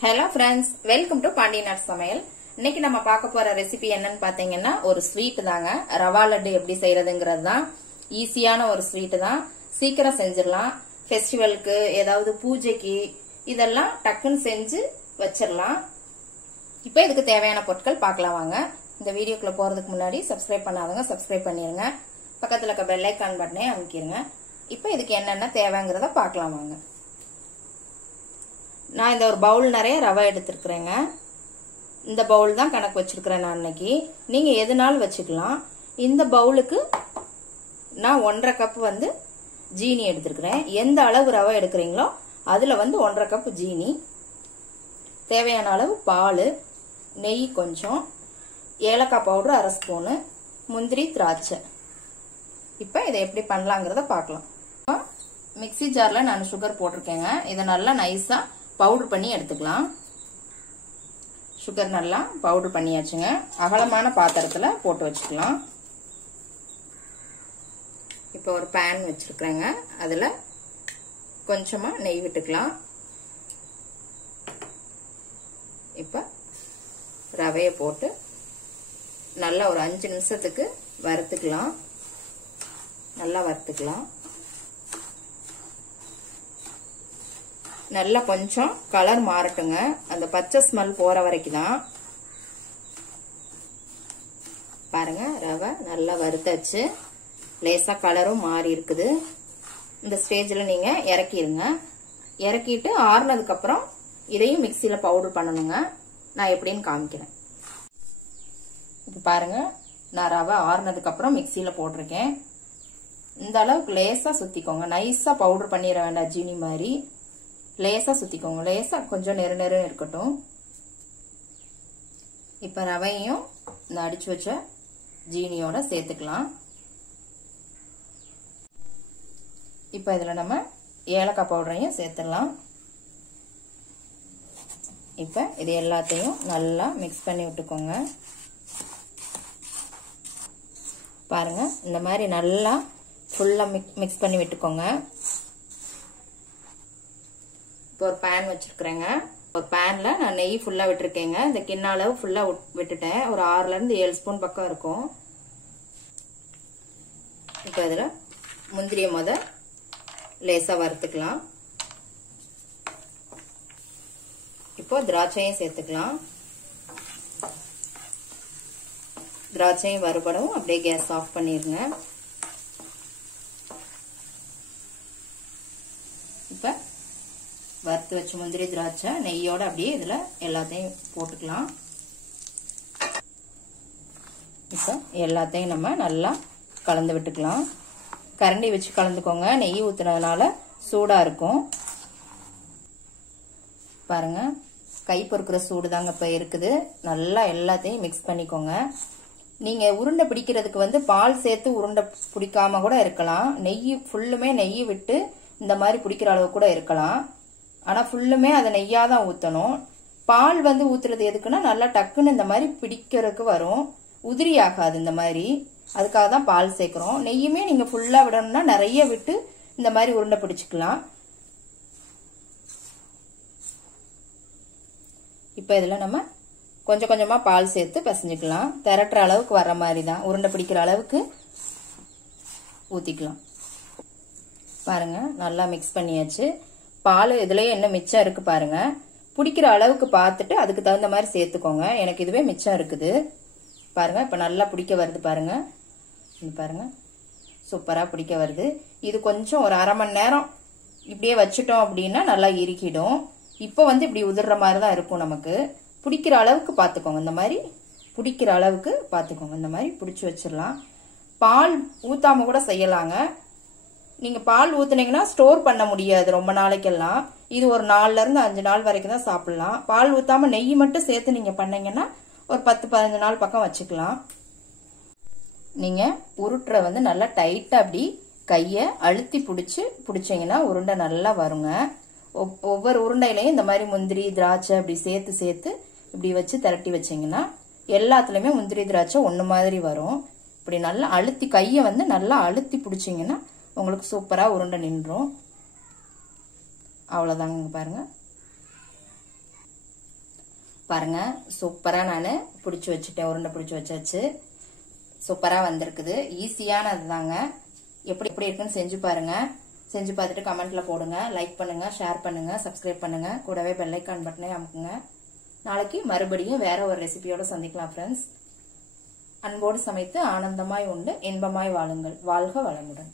Hello friends, welcome to Pandina's Samaiyal. இன்னைக்கு நம்ம பார்க்க போற ரெசிபி என்னன்னு பாத்தீங்கன்னா ஒரு ஸ்வீட் தாங்க. ரவா லட்டு எப்படி செய்யறதுங்கிறது தான். ஈஸியான ஒரு ஸ்வீட் தான். சீக்கிரம் செஞ்சிடலாம். ஃபெஸ்டிவலுக்கு ஏதாவது பூஜைக்கு இதெல்லாம் டக்குன்னு செஞ்சு வச்சிரலாம். இப்போ இதுக்கு தேவையான பொருட்கள் பார்க்கலாம் வாங்க. இந்த வீடியோக்குள்ள போறதுக்கு முன்னாடி சப்ஸ்கிரைப் பண்ணாதவங்க சப்ஸ்கிரைப் பண்ணிருங்க. பக்கத்துல இருக்க பெல் ஐகான் பட்டனை அமுக்கிருங்க. இப்போ இதுக்கு என்னென்ன தேவைங்கிறத பார்க்கலாம் வாங்க. நான் இந்த ஒரு பவுல் நிறைய ரவை எடுத்துருக்கிறேங்க. இந்த பவுல் தான் கணக்கு வச்சிருக்கிறேன் நான் இன்னைக்கு. நீங்க எதுனாலும் வச்சுக்கலாம். இந்த பவுலுக்கு நான் 1.5 கப் வந்து ஜீனி எடுத்துருக்கிறேன். எந்த அளவு ரவை எடுக்கிறீங்களோ அதுல வந்து 1.5 கப் ஜீனி, தேவையான அளவு பால், நெய் கொஞ்சம், ஏலக்காய் பவுடர் 1/2 ஸ்பூனு, முந்திரி, திராட்சை. இப்போ இதை எப்படி பண்ணலாங்கிறத பார்க்கலாம். மிக்ஸி ஜார்ல நான் சுகர் போட்டிருக்கேங்க. இதை நல்லா நைஸா பவுடர் பண்ணி எடுத்துக்கலாம். சுகர் நல்லா பவுடர் பண்ணியாச்சுங்க. அகலமான பாத்திரத்துல போட்டு வச்சுக்கலாம். இப்போ ஒரு பேன் வச்சிருக்கிறேங்க. அதுல கொஞ்சமா நெய் விட்டுக்கலாம். இப்ப ரவையை போட்டு நல்லா ஒரு 5 நிமிஷத்துக்கு வறுத்துக்கலாம். நல்லா வறுத்துக்கலாம். நல்லா கொஞ்சம் கலர் மாறட்டுங்க. அந்த பச்சை ஸ்மெல் போற வரைக்கும் தான். பாருங்க, ரவை நல்லா வறுத்தாச்சு. லேசா கலரும் மாறி இருக்குது. இந்த ஸ்டேஜ்ல நீங்க இறக்கிருங்க. இறக்கிட்டு ஆறுனதுக்கு அப்புறம் இதையும் மிக்சியில பவுடர் பண்ணணுங்க. நான் எப்படின்னு காமிக்கிறேன். இப்ப பாருங்க, நான் ரவை ஆறுனதுக்கு அப்புறம் மிக்சியில போட்டிருக்கேன். இந்த அளவுக்கு லேசா சுத்திக்கோங்க. நைஸா பவுடர் பண்ணிட வேண்டாம். ஜீனி மாதிரி லேசா சுத்திக்கோங்க. லேசா கொஞ்சம் நெரு நெருன்னு இருக்கட்டும். இப்ப ரவையும் இந்த அடிச்சு வச்ச ஜீனியோட சேர்த்துக்கலாம். இப்ப இதுல நம்ம ஏலக்காய் பவுடரையும் சேர்த்துடலாம். இப்ப இது எல்லாத்தையும் நல்லா மிக்ஸ் பண்ணி விட்டுக்கோங்க. பாருங்க, இந்த மாதிரி நல்லா ஃபுல்லா மிக்ஸ் பண்ணி விட்டுக்கோங்க. இப்போ ஒரு பேன் வச்சிருக்கிறேங்க. ஒரு பேன்ல நான் நெய் ஃபுல்லா விட்டுருக்கேங்க. இந்த கிண்ண அளவு ஃபுல்லா விட்டுட்டேன். ஒரு 6ல இருந்து 7 ஸ்பூன் பக்கம் இருக்கும். இப்போ இதுல முந்திரியை லேசா வறுத்துக்கலாம். இப்போ திராட்சையும் சேர்த்துக்கலாம். திராட்சையும் வறுபடும். அப்படியே கேஸ் ஆஃப் பண்ணிருங்க. இப்ப வறுத்து வச்ச முந்திரி, திராட்சை நெய்யோட அப்படியே இதுல எல்லாத்தையும் போட்டுக்கலாம். இப்ப எல்லாத்தையும் நம்ம நல்லா கலந்து விட்டுக்கலாம். கரண்டி வச்சு கலந்துக்கோங்க. நெய் ஊத்துனதுனால சூடா இருக்கும். பாருங்க, கை பொறுக்கிற சூடு தாங்க இப்ப இருக்குது. நல்லா எல்லாத்தையும் மிக்ஸ் பண்ணிக்கோங்க. நீங்க உருண்டை பிடிக்கிறதுக்கு வந்து பால் சேர்த்து உருண்டை பிடிக்காம கூட இருக்கலாம். நெய் ஃபுல்லுமே நெய் விட்டு இந்த மாதிரி பிடிக்கிற அளவு கூட இருக்கலாம். ஆனா ஃபுல்லுமே அதை நெய்யாதான் ஊத்தணும். பால் வந்து ஊத்துறது எதுக்குன்னா நல்லா டக்குன்னு இந்த மாதிரி பிடிக்கிறதுக்கு வரும். உதிரி ஆகாது இந்த மாதிரி. அதுக்காக தான் பால் சேர்க்கிறோம். நெய்யுமே நீங்க ஃபுல்லா விடணும்னா நிறைய விட்டு இந்த மாதிரி உருண்டை பிடிச்சுக்கலாம். இப்ப இதுல நம்ம கொஞ்சம் கொஞ்சமா பால் சேர்த்து பிசைஞ்சுக்கலாம். திரட்டுற அளவுக்கு வர்ற மாதிரி தான். உருண்டை பிடிக்கிற அளவுக்கு ஊத்திக்கலாம். பாருங்க, நல்லா மிக்ஸ் பண்ணியாச்சு. பால் இதுலயே என்ன மிச்சம் இருக்கு பாருங்க. பிடிக்கிற அளவுக்கு பார்த்துட்டு அதுக்கு தகுந்த மாதிரி சேர்த்துக்கோங்க. எனக்கு இதுவே மிச்சம் இருக்குது. பாருங்க, இப்ப நல்லா பிடிக்க வருது பாருங்க. பாருங்க, சூப்பரா பிடிக்க வருது. இது கொஞ்சம் ஒரு 1/2 மணி நேரம் இப்படியே வச்சுட்டோம் அப்படின்னா நல்லா இறுக்கிடும். இப்ப வந்து இப்படி உதிர்ற மாதிரி தான் இருக்கும். நமக்கு பிடிக்கிற அளவுக்கு பார்த்துக்கோங்க. இந்த மாதிரி பிடிக்கிற அளவுக்கு பார்த்துக்கோங்க. இந்த மாதிரி பிடிச்சு வச்சிடலாம். பால் ஊத்தாம கூட செய்யலாங்க. நீங்க பால் ஊத்துனீங்கன்னா ஸ்டோர் பண்ண முடியாது ரொம்ப நாளைக்கெல்லாம். இது ஒரு 4ல இருந்து 5 நாள் வரைக்கும் தான் சாப்பிடலாம். பால் ஊத்தாம நெய் மட்டும் சேர்த்து நீங்க பண்ணீங்கன்னா ஒரு 10-15 நாள் பக்கம் வச்சுக்கலாம். நீங்க உருட்டுற வந்து நல்லா டைட்டா அப்படி கைய அழுத்தி பிடிச்சீங்கன்னா உருண்டை நல்லா வருங்க. ஒவ்வொரு உருண்டையிலையும் இந்த மாதிரி முந்திரி, திராட்சை அப்படி சேர்த்து சேர்த்து இப்படி வச்சு திரட்டி வச்சீங்கன்னா எல்லாத்துலயுமே முந்திரி, திராட்சை ஒண்ணு மாதிரி வரும். இப்படி நல்லா அழுத்தி கைய வந்து நல்லா அழுத்தி பிடிச்சீங்கன்னா உங்களுக்கு சூப்பரா உருண்டை நின்றும். அவ்வளவுதாங்க. பாருங்க, பாருங்க சூப்பரா நான் பிடிச்சி வச்சுட்டேன், உருண்டை பிடிச்சி வச்சாச்சு. சூப்பரா வந்திருக்குது. ஈஸியானதுதாங்க. எப்படி எப்படி இருக்குன்னு செஞ்சு பாருங்க. செஞ்சு பார்த்துட்டு கமெண்ட்ல போடுங்க. லைக் பண்ணுங்க, ஷேர் பண்ணுங்க, சப்ஸ்கிரைப் பண்ணுங்க. கூடவே பெல் ஐகான் பட்டனை அமுக்குங்க. நாளைக்கு மறுபடியும் வேற ஒரு ரெசிபியோட சந்திக்கலாம் ஃப்ரெண்ட்ஸ். அன்போடு சமைத்து ஆனந்தமாய் உண்டு இன்பமாய் வாழுங்கள். வாழ்க வளமுடன்.